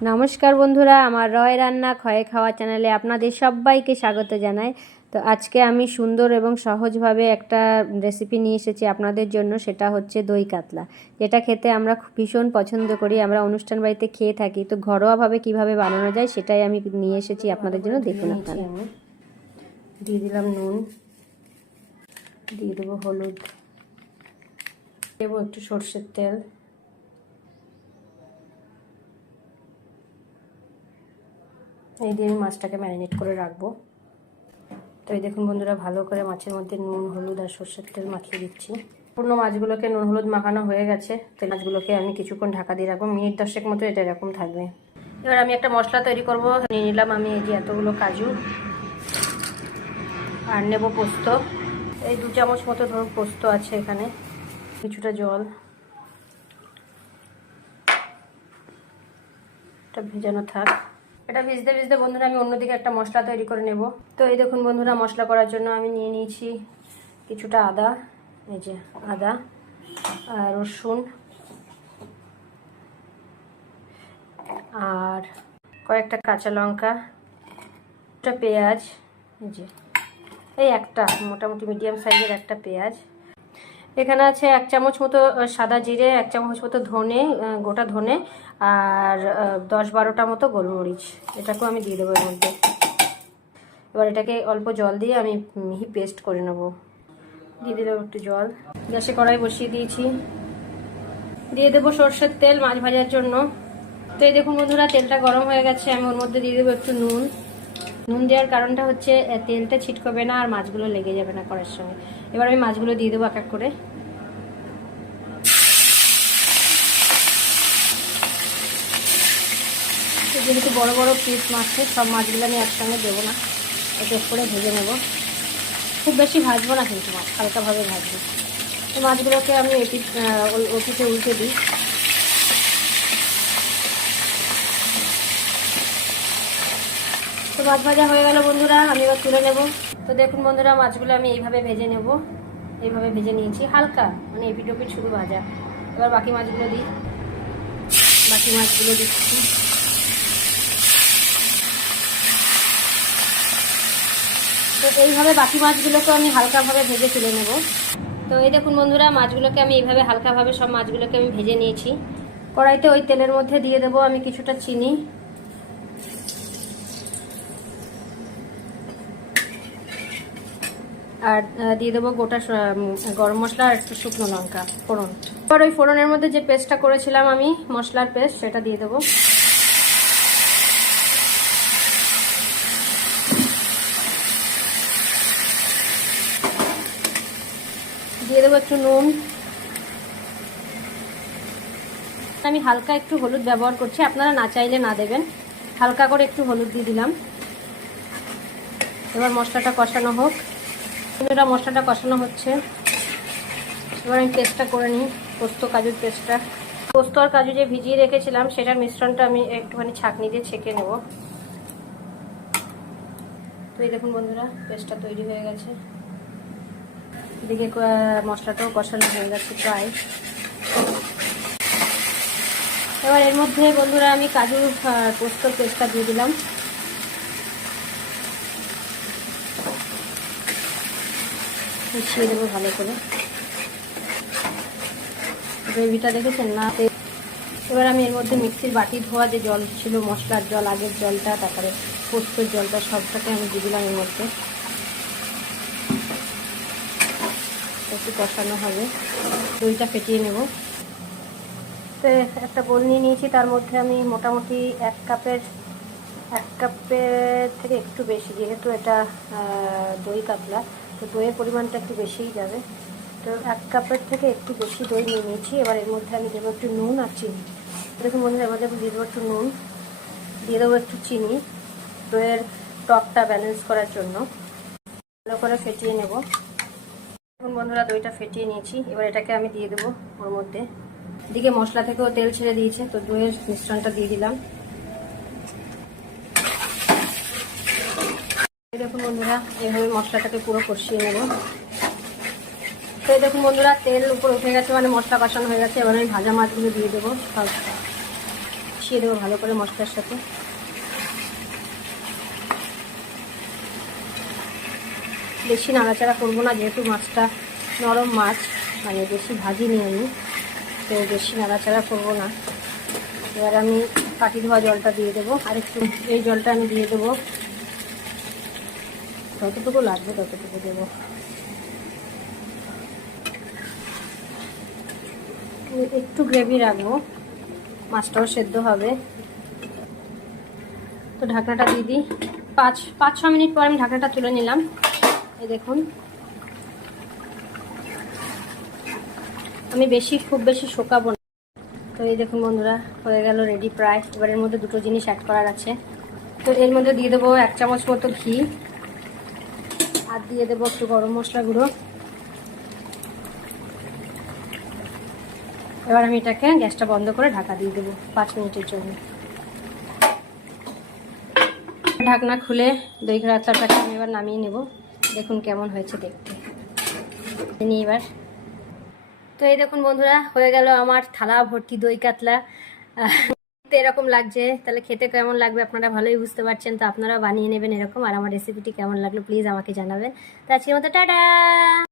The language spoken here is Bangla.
নমস্কার বন্ধুরা আমার রয় রান্না ক্ষয়ে খাওয়া চ্যানেলে আপনাদের সবাইকে স্বাগত জানাই। তো আজকে আমি সুন্দর এবং সহজভাবে একটা রেসিপি নিয়ে এসেছি আপনাদের জন্য সেটা হচ্ছে দই কাতলা। যেটা খেতে আমরা খুব ভীষণ পছন্দ করি আমরা অনুষ্ঠান বাড়িতে খেয়ে থাকি। তো ঘরোয়াভাবে কীভাবে বানানো যায় সেটাই আমি নিয়ে এসেছি আপনাদের জন্য দেখুন আপনারা। দিয়ে দিলাম নুন। দিয়ে দেবো হলুদ। দেবো একটু সর্ষের তেল। এই দিয়ে আমি মাছটাকে ম্যারিনেট করে রাখব। তো এই দেখুন বন্ধুরা, ভালো করে মাছের মধ্যে নুন, হলুদ আর সর্ষের তেল মাখিয়ে দিচ্ছি। পূর্ণ মাছগুলোকে নুন, হলুদ মাখানো হয়ে গেছে। তো মাছগুলোকে আমি কিছুক্ষণ ঢাকা দিয়ে রাখব। মিনিট দশেক মতো এটা এরকম থাকবে। এবার আমি একটা মশলা তৈরি করব। নিয়ে নিলাম আমি এই যে এতগুলো কাজু। আর নেব পোস্ত। এই দু চামচ মতো ধরুন পোস্ত আছে এখানে। কিছুটা জল। এটা ভেজানো থাক। এটা ভিজতে ভিজতে বন্ধুরা আমি অন্যদিকে একটা মশলা তৈরি করে নেব। তো এই দেখুন বন্ধুরা, মশলা করার জন্য আমি নিয়ে নিয়েছি কিছুটা আদা, এই যে আদা আর রসুন আর কয়েকটা কাঁচা লঙ্কা, একটা পেঁয়াজ, এই যে, এই একটা, মোটামুটি মিডিয়াম সাইজের একটা পেঁয়াজ। এখানে আছে এক চামচ মতো সাদা জিরে, এক চামচ মতো ধনে গোটা ধনে আর দশ বারোটা মতো গোলমরিচ। এটাকেও আমি দিয়ে দেবো এর মধ্যে। এবার এটাকে অল্প জল দিয়ে আমি মিহি পেস্ট করে নেব। দিয়ে দিলাম একটু জল। গ্যাসে কড়াই বসিয়ে দিয়েছি। দিয়ে দেবো সর্ষের তেল মাছ ভাজার জন্য। তো এই দেখুন বন্ধুরা, তেলটা গরম হয়ে গেছে। আমি ওর মধ্যে দিয়ে দেবো একটু নুন। নুন দেওয়ার কারণটা হচ্ছে তেলটা ছিটকবে না আর মাছগুলো লেগে যাবে না করার সঙ্গে এবার আমি মাছগুলো দিয়ে দেবো এক এক করে। যেহেতু বড় বড় পিস মাছে সব মাছগুলো আমি একসঙ্গে দেবো না। একটু করে ভেজে নেব। খুব বেশি ভাজবো না কিন্তু মাছ, হালকাভাবে ভাজবো। তো মাছগুলোকে আমি এটি ওটিতে উল্টে দিই। তো মাছ ভাজা হয়ে গেল বন্ধুরা, আমি এবার তুলে নেব। তো দেখুন বন্ধুরা, মাছগুলো আমি এইভাবে ভেজে নেব। এইভাবে ভেজে নিয়েছি, হালকা মানে এপিট ওপিট শুধু ভাজা। এবার বাকি মাছগুলো দিই। বাকি মাছগুলো দিচ্ছি। তো এইভাবে বাকি মাছগুলোকে আমি হালকাভাবে ভেজে তুলে নেব। তো এই দেখুন বন্ধুরা, মাছগুলোকে আমি এইভাবে হালকাভাবে সব মাছগুলোকে আমি ভেজে নিয়েছি। কড়াইতে ওই তেলের মধ্যে দিয়ে দেবো আমি কিছুটা চিনি। আর দিয়ে দেবো গোটা গরম মশলা আর একটু শুকনো লঙ্কা, ফোড়ন। এবার ওই ফোড়নের মধ্যে যে পেস্টটা করেছিলাম আমি, মশলার পেস্ট, সেটা দিয়ে দেবো। দিয়ে দেবো একটু নুন। আমি হালকা একটু হলুদ ব্যবহার করছি, আপনারা না চাইলে না দেবেন। হালকা করে একটু হলুদ দিয়ে দিলাম। এবার মশলাটা কষানো হোক। এটা মশলাটা কষানো হচ্ছে। এবার আমি পেস্টটা করে নিই, পোস্ত কাজুর পেস্টটা। পোস্ত আর কাজু যে ভিজিয়ে রেখেছিলাম, সেটার মিশ্রণটা আমি একটুখানি ছাঁকনি দিয়ে ছেঁকে নেব। তো এই দেখুন বন্ধুরা, পেস্টটা তৈরি হয়ে গেছে। এদিকে মশলাটাও কষানো হয়ে গেছে প্রায়। এবার এর মধ্যে বন্ধুরা আমি কাজু পোস্তর পেস্টটা দিয়ে দিলাম। মিশিয়ে দেবো ভালো করে। গ্রেভিটা দেখেছেন না? এবার আমি এর মধ্যে মিক্সির বাটি ধোয়া যে জল ছিল, মশলার জল, আগের জলটা, তারপরে পোস্তর জলটা, সবটাকে আমি দিয়ে দিলাম এর মধ্যে। একটু কষানো হবে। দইটা ফেটিয়ে নেব। তো একটা বোল নিয়ে নিয়েছি, তার মধ্যে আমি মোটামুটি এক কাপের এক কাপের থেকে একটু বেশি, যেহেতু এটা দই কাতলা, তো দইয়ের পরিমাণটা একটু বেশিই যাবে। তো এক কাপের থেকে একটু বেশি দই নিয়ে নিয়েছি, এবার এর মধ্যে আমি দেবো একটু নুন আর চিনি। দেখুন বন্ধুরা এর মধ্যে দিয়ে দেবো একটু নুন, দিয়ে দেবো একটু চিনি, দইয়ের টকটা ব্যালেন্স করার জন্য। ভালো করে ফেটিয়ে নেব। দেখুন বন্ধুরা দইটা ফেটিয়ে নিয়েছি। এবার এটাকে আমি দিয়ে দেবো ওর মধ্যে। এদিকে মশলা থেকেও তেল ছেড়ে দিয়েছে, তো দইয়ের মিশ্রণটা দিয়ে দিলাম। দেখুন বন্ধুরা এইভাবে মশলাটাকে পুরো কষিয়ে নেব। তো দেখুন বন্ধুরা, তেল উপর উঠে গেছে মানে মশলা কষানো হয়ে গেছে। এবার আমি ভাজা মাছগুলো দিয়ে দেবো। সব মিশিয়ে দেবো ভালো করে মশলার সাথে। বেশি নাড়াচাড়া করব না, যেহেতু মাছটা নরম মাছ মানে বেশি ভাজিনি আমি, তো বেশি নাড়াচাড়া করব না। এবার আমি কাটি ধোয়া জলটা দিয়ে দেবো, আর একটু এই জলটা আমি দিয়ে দেবো। যতটুকু লাগবে ততটুকু দেবো। একটু গ্রেভি রাখব, মাছটাও সেদ্ধ হবে। তো ঢাকনাটা দিয়ে দিই। পাঁচ পাঁচ, ছ মিনিট পর আমি ঢাকনাটা তুলে নিলাম। এই দেখুন। আমি বেশি, খুব বেশি শোকাবো না। তো এই দেখুন বন্ধুরা, হয়ে গেল রেডি প্রায়। এবার এর মধ্যে দুটো জিনিস অ্যাড করার আছে। তো এর মধ্যে দিয়ে দেবো এক চামচ মতো ঘি। আর দিয়ে দেবো একটু গরম মশলা গুঁড়ো। এবার আমি এটাকে গ্যাসটা বন্ধ করে ঢাকা দিয়ে দেবো পাঁচ মিনিটের জন্য। ঢাকনা খুলে দই রাচাটাকে আমি এবার নামিয়ে নেব। দেখুন কেমন হয়েছে দেখতে। নিয়ে এবার তো এই দেখুন বন্ধুরা, হয়ে গেল আমার থালা, ভর্তি দই কাতলা। এরকম লাগছে, তাহলে খেতে কেমন লাগবে আপনারা ভালোই বুঝতে পারছেন। তো আপনারা বানিয়ে নেবেন এরকম। আর আমার রেসিপিটি কেমন লাগল প্লিজ আমাকে জানাবেন। তো আজকের মতো, টাটা!